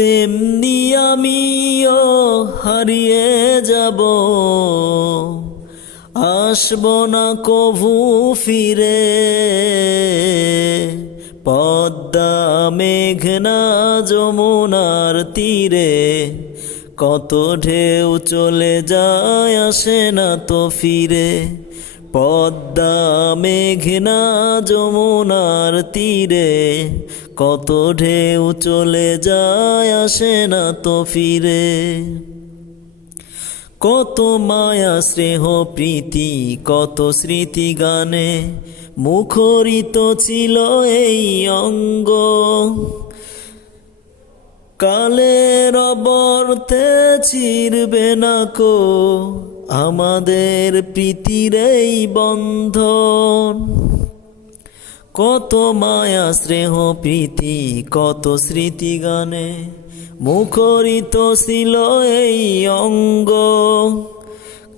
তেমনি আমিও হারিয়ে যাব। আসব না কভু ফিরে। পদ্মা মেঘনা যমুনার তীরে। কত ঢেউ চলে যায় আসে না তো ফিরে। পদ্মা মেঘনা যমুনার তীরে, কত ঢেউ চলে যায় আসে না তো ফিরে। কত মায়া, স্নেহ, প্রীতি, কত স্মৃতি গানে মুখরিত ছিল এই অঙ্গ। কালের অবর্তে ছিড়বে না কো আমাদের প্রীতির এই বন্ধন। কত মায়া, স্নেহ, প্রীতি, কত স্মৃতি গানে মুখরিত ছিল এই অঙ্গ।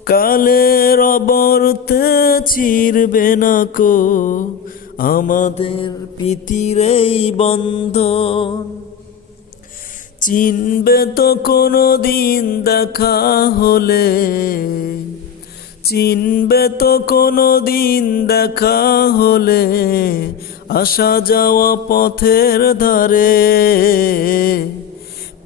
কালের অবরতে চিরবে না কো আমাদের প্রীতির এই বন্ধন। চিনবে তো কোনো দিন দেখা হলে। চিনবে তো কোনো দিন দেখা হলে আসা যাওয়া পথের ধারে।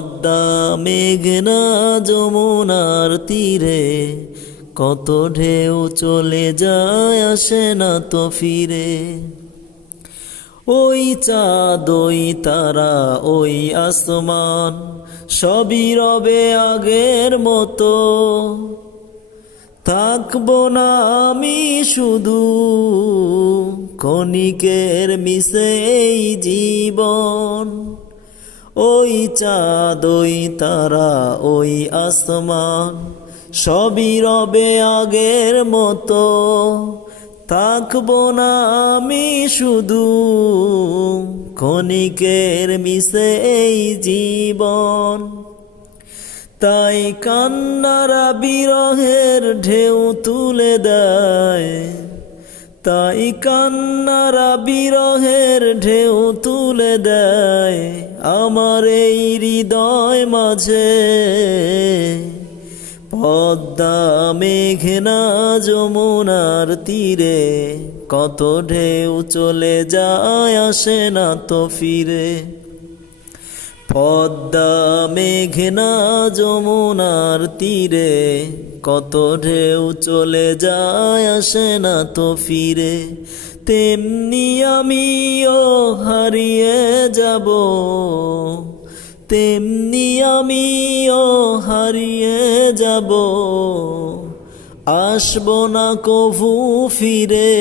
পদ্মা মেঘনা যমুনার তীরে, কত ঢেউ চলে যায় আসে না তো ফিরে। ওই চাঁদ, ওই তারা, ওই আসমান, সবই রবে আগের মতো। থাকব না আমি শুধু ক্ষণিকের মিশে জীবন। ওই চাঁদ ওই তারা, ওই আসমান, সবই রবে আগের মতো। থাকব না আমি শুধু ক্ষণিকের মিশে এই জীবন। তাই কান্নারা বিরহের ঢেউ তুলে দেয়। তাই কান্নারা বিরহের ঢেউ তুলে দেয়। আমার এই হৃদয় মাঝে পদ্মা মেঘনা যমুনার তীরে কত ঢেউ চলে যায় আসে না তো ফিরে। পদ্মা মেঘনা যমুনার তীরে কত ঢেউ চলে যায় আসে না তো ফিরে। তেমনি আমিও হারিয়ে যাব। তেমনি আমিও হারিয়ে যাব। আসব না কভু ফিরে।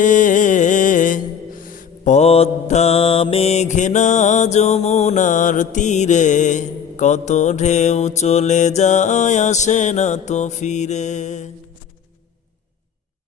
পদ্মা মেঘনা যমুনার তীরে। কত ঢেউ চলে যায় আসে না তো ফিরে।